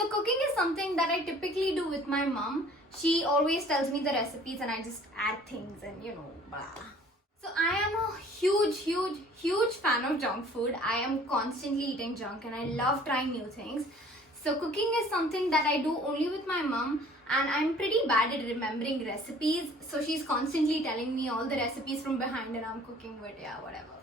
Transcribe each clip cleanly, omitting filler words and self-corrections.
So cooking is something that I typically do with my mom. She always tells me the recipes and I just add things and blah. So I am a huge fan of junk food. I am constantly eating junk and I love trying new things. So cooking is something that I do only with my mom, and I'm pretty bad at remembering recipes. So she's constantly telling me all the recipes from behind and I'm cooking, but yeah, whatever.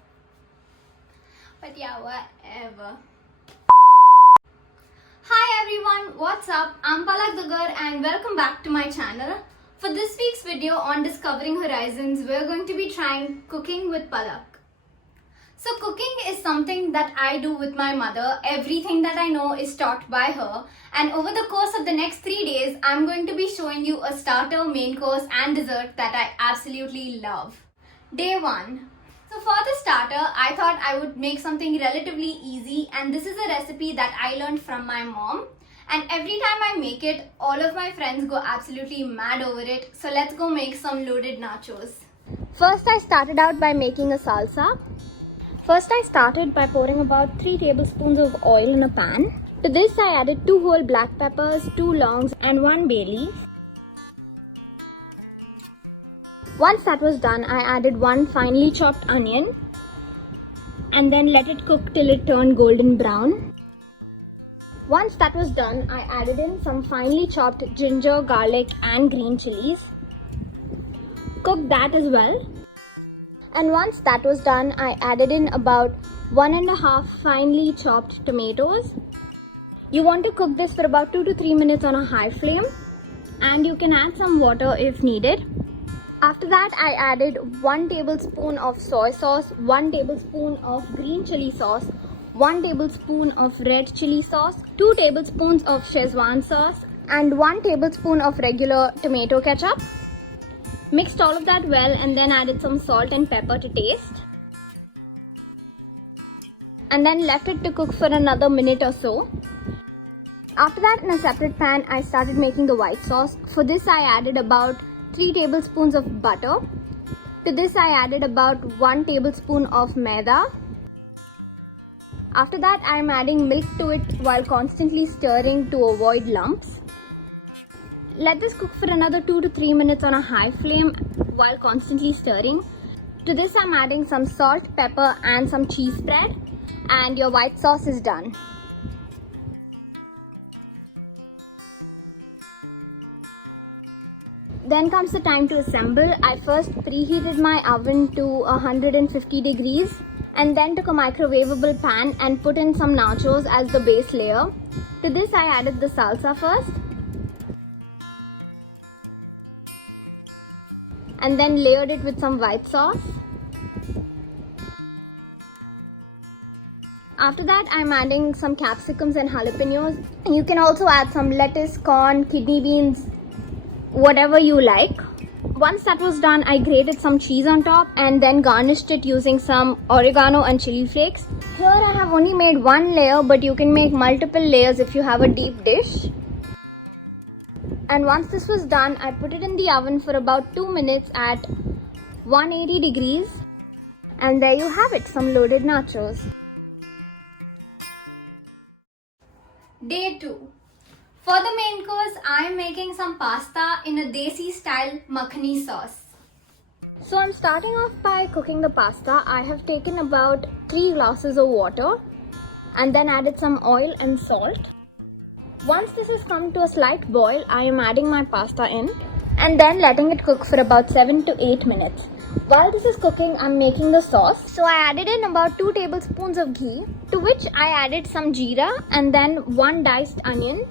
Hi everyone, what's up? I'm Palak Dugar and welcome back to my channel. For this week's video on Discovering Horizons, we're going to be trying cooking with Palak. So cooking is something that I do with my mother. Everything that I know is taught by her. And over the course of the next 3 days, I'm going to be showing you a starter, main course and dessert that I absolutely love. Day 1. So for the starter, I thought I would make something relatively easy, and this is a recipe that I learned from my mom. And every time I make it, all of my friends go absolutely mad over it. So let's go make some loaded nachos. First, I started out by making a salsa. First, I started by pouring about 3 tablespoons of oil in a pan. To this, I added 2 whole black peppers, 2 longs and 1 bay leaf. Once that was done, I added 1 finely chopped onion and then let it cook till it turned golden brown. Once that was done, I added in some finely chopped ginger, garlic and green chilies. Cook that as well. And once that was done, I added in about 1.5 finely chopped tomatoes. You want to cook this for about 2 to 3 minutes on a high flame, and you can add some water if needed. After that, I added 1 tablespoon of soy sauce, 1 tablespoon of green chili sauce, 1 tablespoon of red chili sauce, 2 tablespoons of Szechuan sauce, and 1 tablespoon of regular tomato ketchup. Mixed all of that well and then added some salt and pepper to taste. And then left it to cook for another minute or so. After that, in a separate pan, I started making the white sauce. For this, I added about 3 tablespoons of butter. To this, I added about 1 tablespoon of maida. After that, I am adding milk to it while constantly stirring to avoid lumps. Let this cook for another 2 to 3 minutes on a high flame while constantly stirring. To this, I'm adding some salt, pepper and some cheese spread, and your white sauce is done. Then comes the time to assemble. I first preheated my oven to 150 degrees and then took a microwavable pan and put in some nachos as the base layer. To this, I added the salsa first, and then layered it with some white sauce. After that, I'm adding some capsicums and jalapenos. You can also add some lettuce, corn, kidney beans, whatever you like. Once that was done, I grated some cheese on top and then garnished it using some oregano and chili flakes. Here I have only made 1 layer, but you can make multiple layers if you have a deep dish. And once this was done, I put it in the oven for about 2 minutes at 180 degrees. And there you have it, some loaded nachos. Day 2. For the main course, I am making some pasta in a desi style makhani sauce. So I'm starting off by cooking the pasta. I have taken about 3 glasses of water and then added some oil and salt. Once this has come to a slight boil, I am adding my pasta in and then letting it cook for about 7 to 8 minutes. While this is cooking, I'm making the sauce. So I added in about 2 tablespoons of ghee, to which I added some jeera and then 1 diced onion.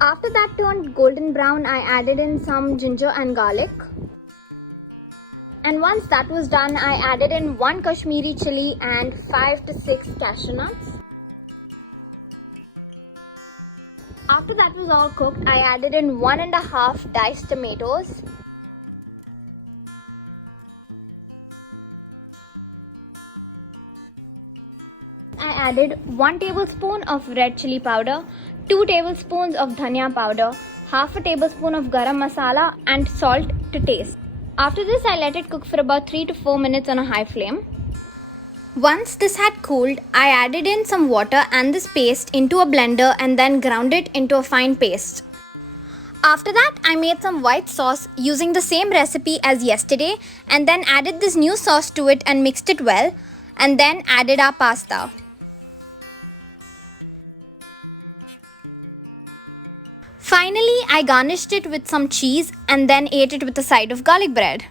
After that turned golden brown, I added in some ginger and garlic. And once that was done, I added in 1 Kashmiri chili and 5 to 6 cashew nuts. After that was all cooked, I added in 1.5 diced tomatoes. I added 1 tablespoon of red chili powder, 2 tablespoons of dhania powder, half a tablespoon of garam masala and salt to taste. After this, I let it cook for about 3 to 4 minutes on a high flame. Once this had cooled, I added in some water and this paste into a blender and then ground it into a fine paste. After that, I made some white sauce using the same recipe as yesterday and then added this new sauce to it and mixed it well, and then added our pasta. Finally, I garnished it with some cheese and then ate it with a side of garlic bread.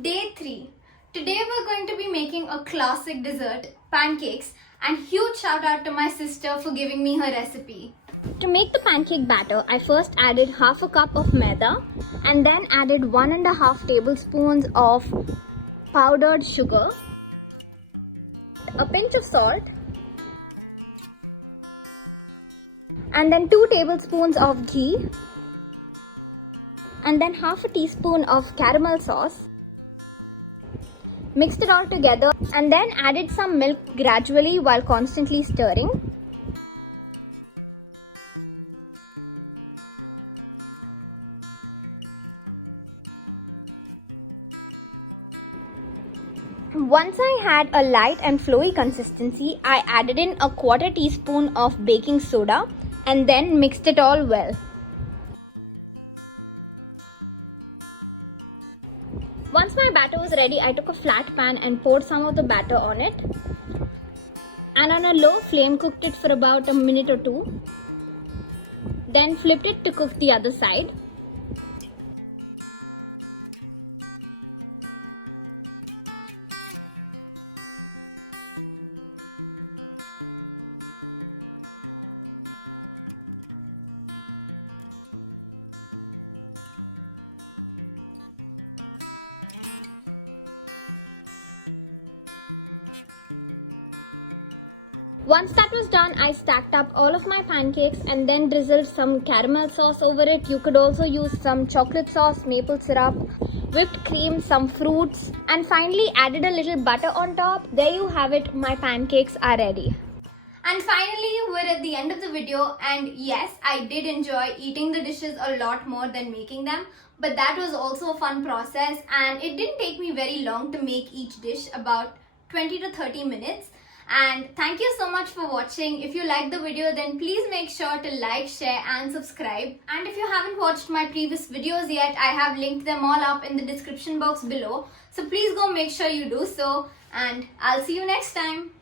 Day 3. Today we're going to be making a classic dessert, pancakes, and huge shout out to my sister for giving me her recipe. To make the pancake batter, I first added half a cup of maida and then added 1.5 tablespoons of powdered sugar, a pinch of salt, and then 2 tablespoons of ghee, and then half a teaspoon of caramel sauce. Mixed it all together and then added some milk gradually while constantly stirring. Once I had a light and flowy consistency, I added in a 1/4 teaspoon of baking soda and then mixed it all well. Once my batter was ready, I took a flat pan and poured some of the batter on it, and on a low flame cooked it for about a minute or two. Then flipped it to cook the other side. Once that was done, I stacked up all of my pancakes and then drizzled some caramel sauce over it. You could also use some chocolate sauce, maple syrup, whipped cream, some fruits, and finally added a little butter on top. There you have it, my pancakes are ready. And finally, we're at the end of the video, and yes, I did enjoy eating the dishes a lot more than making them, but that was also a fun process, and it didn't take me very long to make each dish, about 20 to 30 minutes. And thank you so much for watching. If you liked the video, then please make sure to like, share and subscribe. And if you haven't watched my previous videos yet, I have linked them all up in the description box below. So please go make sure you do so, and I'll see you next time.